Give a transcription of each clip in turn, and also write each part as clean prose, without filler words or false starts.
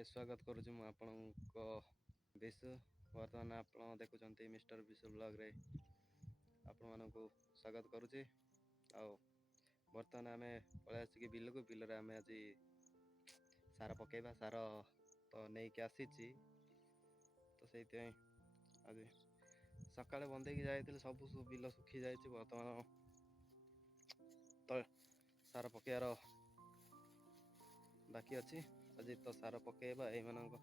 हाय स्वागत करुछु मु आपणको विशु वर्तमान आपण देखुचंती मिस्टर विशु ब्लॉग रे आपण मानकु स्वागत करुछि। आ वर्तमान आमे पळे आछि कि बिल रे आमे आज सार पकेबा सार तो नै के आसीछि तो सेति आज सकाळे बंदे की जायतिल सब बिल सुखी जायछि। वर्तमान तो सार पकेयार बाकी अच्छी आज तो सार पकेबा ए मानक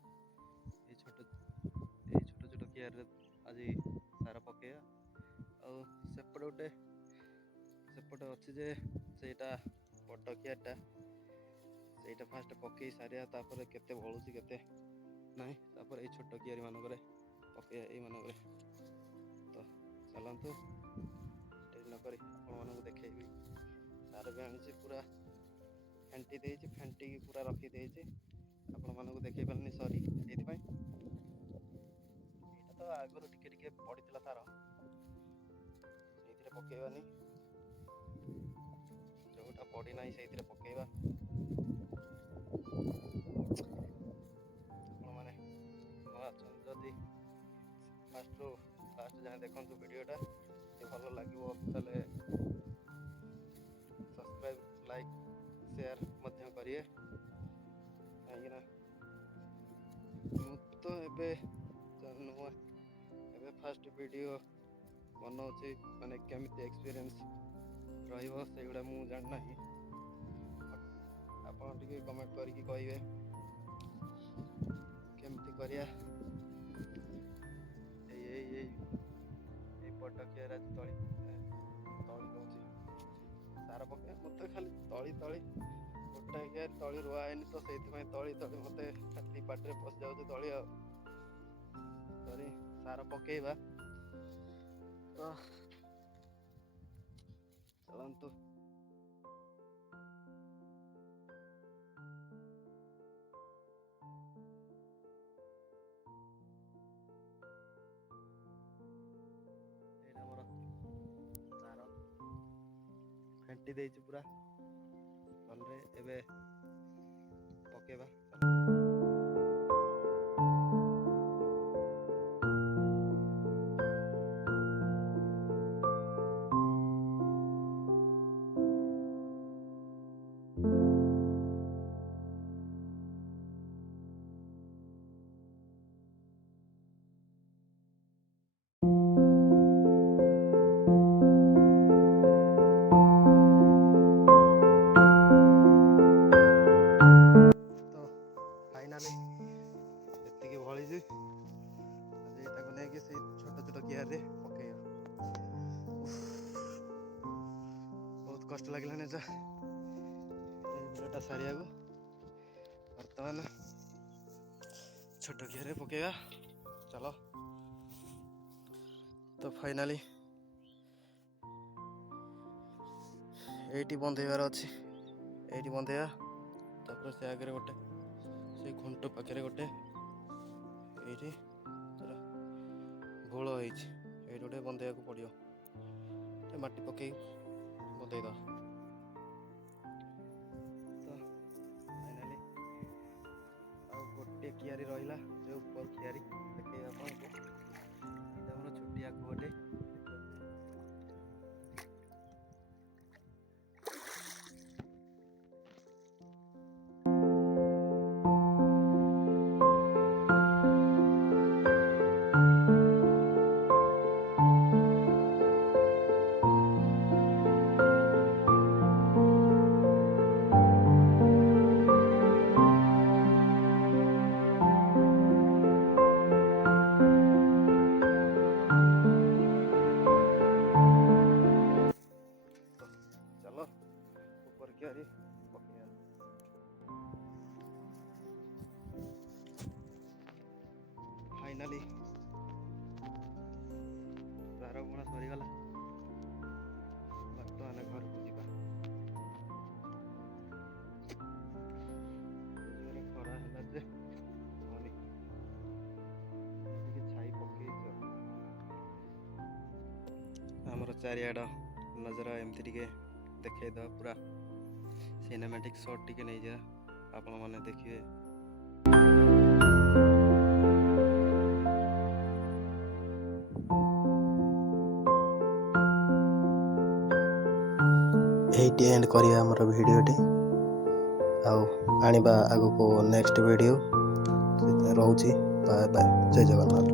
ए छोट छोट कियार आज सार पकेबा आ सेपटे अच्छी जे सेटा बड़ कियारटा सेटा फास्ट पकई सारिया तापर केते बळुची केते नाही तापर ए छोट कियारी मानक पके ए मानक तो चलंतु डेरी न करी आपण मानक देखेबी सार भी आनी पूरा फेंटी देछि फेंटी की पूरा रखी देछि आपण मानक देखै पारनी सॉरी एथि पई एटा तो आगरो टिके टिके पडितला सार सेथिरे पकेबानी जोटा पडी नाही सेथिरे पकेबा आपण माने जदी फास्ट जहाँ देखंतु वीडियोटा भल लागिवो ताले सब्सक्राइब लाइक शेयर मध्य करिए कहीं तो एबे फास्ट वीडियो बनाऊँगी माने केमिति एक्सपीरियंस रहिबो सेगुडा मु जान नाही आपण टिके कमेंट करके कहिबे केमिति करिया ए पट के राज तळी कहूँ सार पके मत खाली तली गोटा के तली रुआ है तो से तली मत खाली पाटे पशि जाऊँ तली सार पकेबा तो चलंतु सार फेंटी देछि पूरा भलरे एबे पकेबा। एतिकी भली नहीं से छोट छोट कियार पकेगा बहुत कष्ट लगे भिडटा सारिया बर्तमान छोट कियार पकेगा चलो तो फाइनाली एटी बंधेबार अच्छी एटी बंधेबा तापर से आगे गोटे से खुंट पाखे गोटे ये भूल होती गोटे बंधेया पड़ो माटी पकई बंधे तो फाइनाली गोटे कियारी रहा जो ऊपर कियारी देखे आपको छुट्टिया गोटे फाइनाली सार बुणा सरीगला बर्तमान घर को जीवा खरा है जे छाई पकई आमर चारियाड नजर एमती टिके देखा पूरा सिनेमैटिक शॉट टिके नहीं जा आपण माने देखिए। ଏଇଠି ଏଣ୍ଡ କରିବା ଆମର ଭିଡ଼ିଓଟି। ଆଉ ଆଣିବା ଆଗକୁ ନେକ୍ସଟ ଭିଡ଼ିଓ। ରହୁଛି। Bye bye. ଜୟ ଜଗନ୍ନାଥ।